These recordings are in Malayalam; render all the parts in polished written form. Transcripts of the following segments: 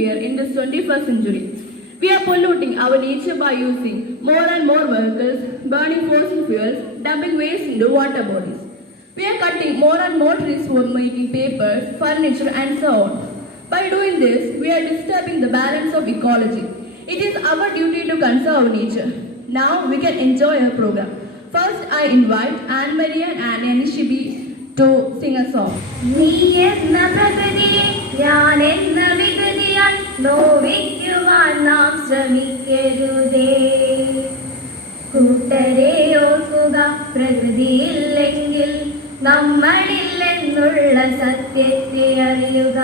severe in this 21st century. We are polluting our nature by using more and more vehicles, burning fossil fuels, dumping waste into water bodies. We are cutting more and more trees for making papers, furniture and so on. By doing this, we are disturbing the balance of ecology. It is our duty to conserve nature. Now we can enjoy our program. First, I invite Anne Maria and Anishibi to sing a song. നമ്മളില്ലെന്നുള്ള സത്യത്തെ അറിയുക.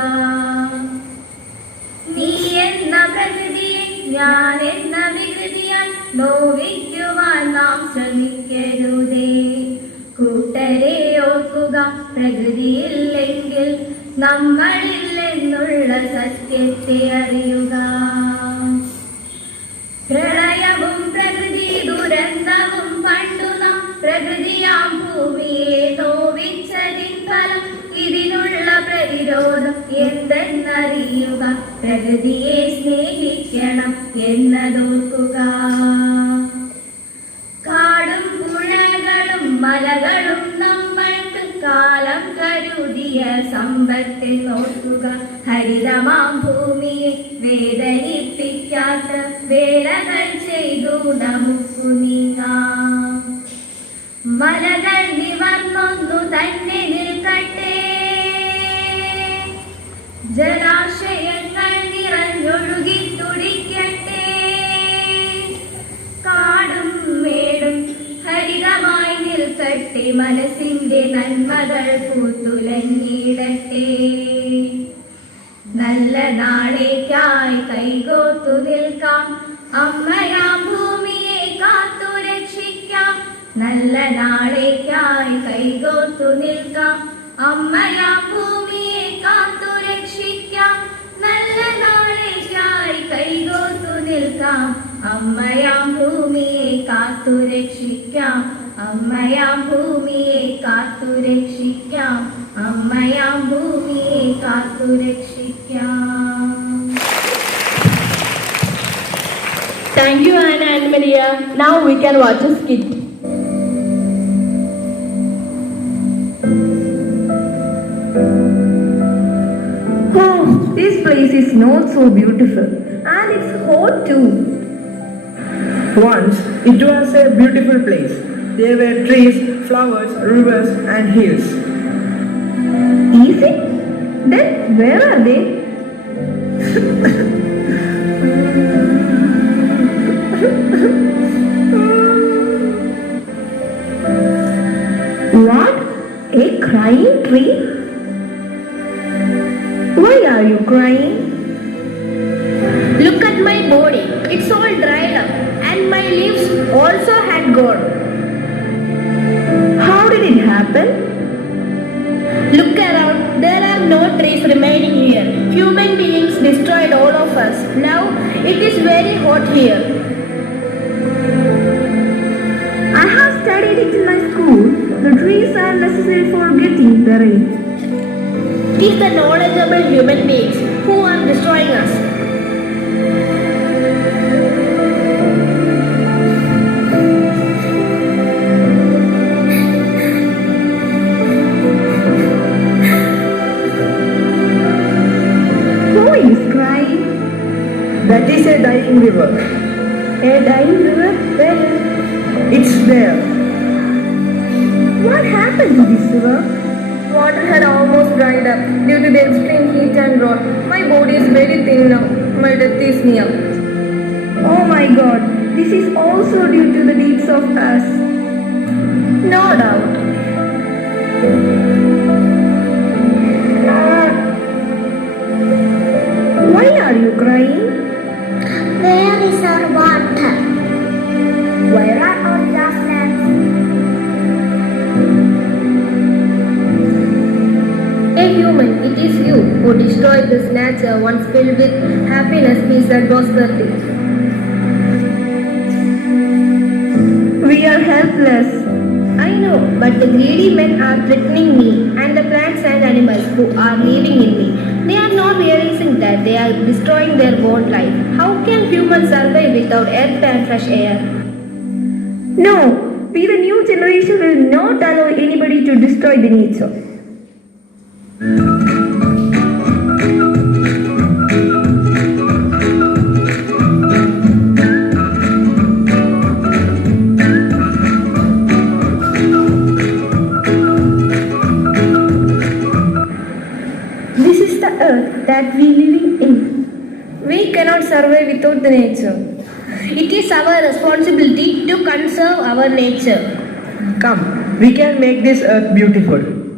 നീ എന്ന പ്രകൃതിയെ ഞാൻ എന്ന വികൃതിയാൽ നോവിക്കുവാൻ നാം ശ്രമിക്കരുതേ. കൂട്ടരെ ഓർക്കുക, പ്രകൃതിയില്ലെങ്കിൽ നമ്മളില്ലെന്നുള്ള സത്യത്തെ അറിയുക. പ്രളയവും പ്രകൃതി ദുരന്തവും പണ്ടു നാം പ്രകൃതിയാം ഭൂമിയെ നോവിച്ചതിൻ ഫലം. ഇതിനുള്ള പ്രതിരോധം എന്തെന്നറിയുക, പ്രകൃതിയെ സ്നേഹിക്കണം എന്നതോർക്കുക. കാടും പുഴകളും മലകളും നമ്മൾക്ക് കാലം കരുതിയ സമ്പത്തെ നോക്കുക. ഹരിതമാം ഭൂമിയെ വേദനിപ്പിക്കാത്ത വേലകൾ ചെയ്തു നമുക്ക് നീങ്ങാം. മലകൾ നിവർന്നൊന്നു തന്നെ നിൽക്കട്ടെ, ജലാശയങ്ങൾ നിറഞ്ഞൊഴുകി തുടിക്കട്ടെ. കാടും മേടും ഹരിതമായി നിൽക്കട്ടെ, മനസ്സിന്റെ നന്മകൾ പൂത്തുലഞ്ഞിടട്ടെ. നല്ല നാളേക്കായി കൈകോർത്തു നിൽക്കാം, അമ്മയാം ഭൂമിയെ കാത്തു രക്ഷിക്കാം. നല്ല നാളേക്കായി കൈകോർത്തു നിൽക്കാം, അമ്മയാം ഭൂമിയെ കാത്തു രക്ഷിക്കാം. നല്ല നാളേക്കായി കൈകോർത്തു നിൽക്കാം, അമ്മയാം ഭൂമിയെ കാത്തു രക്ഷിക്കാം. അമ്മയാം ഭൂമിയെ കാത്തു രക്ഷിക്കാം. അമ്മയാം ഭൂമിയെ കാത്തു രക്ഷിക്കാം. Thank you, Anna and Maria. Now we can watch a skit. Oh, this place is not so beautiful, and it's hot too. Once it was a beautiful place. There were trees, flowers, rivers and hills. Is it? Then where are they? What? A crying tree? Why are you crying? Look at my body. It's all dried up and my leaves also had gone. How did it happen? Look around. There are no trees remaining here. Human beings destroyed all of us. Now it is very hot here. I have studied it in my school. The trees are necessary for getting the rain. It is the knowledgeable human beings who are destroying us. Who is crying? That is a dying river. A dying river? Where? It's there. What happened to this river? Water had almost dried up due to the extreme heat and drought. My body is very thin now. My death is near. Oh my God, this is also due to the deeds of us. No doubt. Why are you crying? Where is our water? Where are our grasslands? Hey human, it is you who destroyed this nature once filled with happiness, peace and prosperity. We are helpless. I know, but the greedy men are threatening me and the plants and animals who are living in me. They are not realizing that they are destroying their own life. How can humans survive without earth and fresh air? No, we the new generation will not allow anybody to destroy the nature. This is the earth that we living in. We cannot survive without the nature. It is our responsibility to conserve our nature. Come, we can make this earth beautiful.